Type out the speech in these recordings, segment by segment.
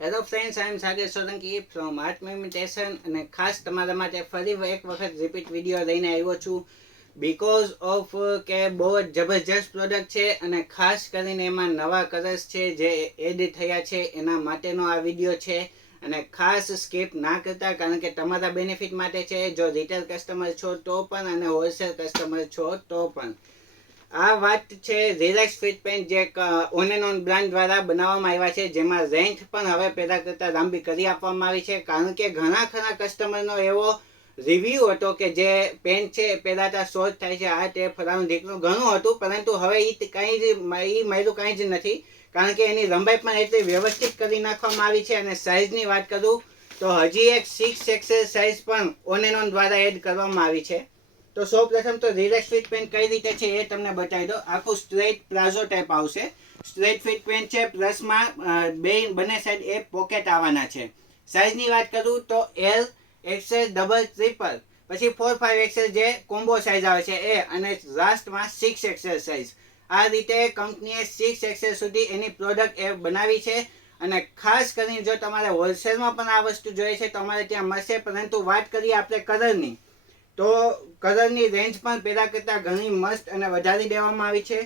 Hello friends, I am Sagar Solanki from art imitation અને ખાસ તમારા માટે ફરી એક વખત રિપીટ વિડીયો લઈને આવ્યો છું બીકોઝ ઓફ કે બહુ જ જબરજસ્ત પ્રોડક્ટ છે અને ખાસ કરીને એમાં નવા કલર્સ છે જે એડ થયા છે એના માટેનો આ વિડીયો છે. અને ખાસ સ્કીપ ના કરતા, કારણ કે તમારા બેનિફિટ માટે છે. જો રિટેલ કસ્ટમર છો તો પણ અને હોલસેલ કસ્ટમર છો તો પણ. આ વાત છે રિલેક્સ ફિટ પેન્ટ, જે ઓન એન્ડ ઓન બ્રાન્ડ દ્વારા બનાવવામાં આવ્યા છે, જેમાં રેન્જ પણ હવે પહેલાં કરતાં લાંબી કરી આપવામાં આવી છે. કારણ કે ઘણા ખરા કસ્ટમરનો એવો રિવ્યૂ હતો કે જે પેન્ટ છે એ પહેલાંતા શોર્ટ થાય છે, આ તે ફલાણું ઢીકણું ઘણું હતું, પરંતુ હવે એ કંઈ જ માર્યું કંઈ જ નથી. કારણ કે એની લંબાઈ પણ એટલી વ્યવસ્થિત કરી નાખવામાં આવી છે. અને સાઇઝની વાત કરું તો હજી એક 6XL સાઇઝ પણ ઓન એન્ડ ઓન દ્વારા એડ કરવામાં આવી છે. તો સૌ પ્રથમ તો રિલેક્સ ફિટ પેન્ટ કઈ રીતે છે એ તમને બતાવી દો. આખું સ્ટ્રેટ પ્લાઝો ટાઈપ આવશે. સ્ટ્રેટ ફિટ પેન્ટ છે, પ્લસમાં બંને સાઈડ એ પોકેટ આવવાના છે. સાઇઝની વાત કરું તો એલ, એક્સેલ, ડબલ, ટ્રિપલ, પછી 4-5XL જે કોમ્બો સાઇઝ આવે છે એ, અને લાસ્ટમાં 6XL સાઇઝ. આ રીતે કંપનીએ 6XL સુધી એની પ્રોડક્ટ એ બનાવી છે. અને ખાસ કરીને જો તમારે હોલસેલમાં પણ આ વસ્તુ જોઈએ છે તો અમારે ત્યાં મળશે. પરંતુ વાત કરીએ આપણે કલરની, તો કલરની રેન્જ પણ પહેલાં કરતાં ઘણી મસ્ત અને વધારી દેવામાં આવી છે.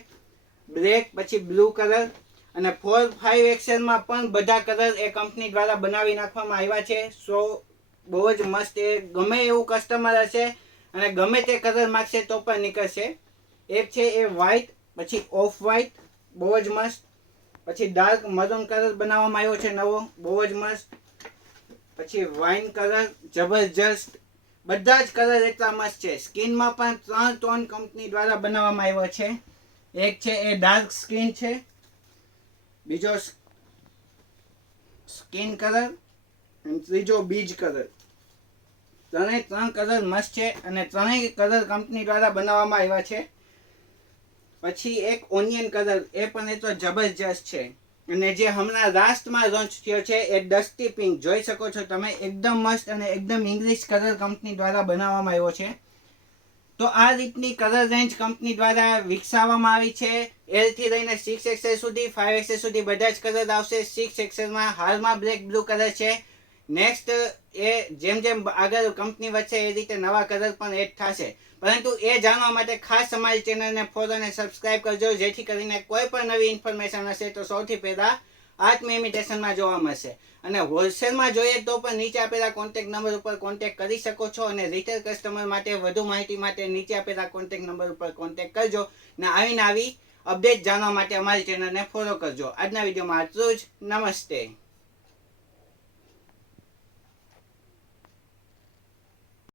બ્લેક, પછી બ્લુ કલર, અને 4-5XLમાં પણ બધા કલર એ કંપની દ્વારા બનાવી નાખવામાં આવ્યા છે. સો બહુ જ મસ્ત, એ ગમે એવું કસ્ટમર હશે અને ગમે તે કલર માગશે તો પણ નીકળશે. એક છે એ વ્હાઇટ, પછી ઓફ વ્હાઇટ, બહુ જ મસ્ત. પછી ડાર્ક મરૂન કલર બનાવવામાં આવ્યો છે નવો, બહુ જ મસ્ત. પછી વાઇન કલર, જબરજસ્ત. બધા જ કલર એટલા મસ્ત છે. સ્કિનમાં પણ 3 ટોન કંપની દ્વારા બનાવવામાં આવ્યો છે. એક છે એ ડાર્ક સ્કિન છે, બીજો સ્કિન કલર, અને ત્રીજો બીજ કલર. ત્રણ કલર મસ્ત છે અને ત્રણેય કલર કંપની દ્વારા બનાવવામાં આવ્યા છે. પછી એક ઓનિયન કલર, એ પણ એટલો જબરજસ્ત છે. અને જે હમણાં લાસ્ટમાં લોન્ચ થયો છે એ ડસ્ટી પિંક, જોઈ શકો છો તમે, એકદમ મસ્ત અને એકદમ ઇંગ્લિશ કલર કંપની દ્વારા બનાવવામાં આવ્યો છે. તો આ રીતની કલર રેન્જ કંપની દ્વારા વિકસાવવામાં આવી છે. એલથી લઈને 6XL સુધી, 5XL સુધી બધા જ કલર આવશે. 6XLમાં હાલમાં બ્લેક બ્લુ કલર છે. નેક્સ્ટ એ જેમ જેમ આગળ કંપની વધશે એ રીતે નવા કલર પણ એડ થશે. પરંતુ એ જાણવા માટે ખાસ અમારી ચેનલને ફોલો અને સબસ્ક્રાઇબ કરજો, જેથી કરીને કોઈ પણ નવી ઇન્ફોર્મેશન હશે તો સૌથી પહેલાં આર્ટ ઇમિટેશનમાં જોવા મળશે. અને હોલસેલમાં જોઈએ તો પણ નીચે આપેલા કોન્ટેક્ટ નંબર ઉપર કોન્ટેક્ટ કરી શકો છો. અને રિટેલ કસ્ટમર માટે વધુ માહિતી માટે નીચે આપેલા કોન્ટેક્ટ નંબર ઉપર કોન્ટેક્ટ કરજો. ને આવીને આવી અપડેટ જાણવા માટે અમારી ચેનલને ફોલો કરજો. આજના વિડીયોમાં આટલું જ. નમસ્તે.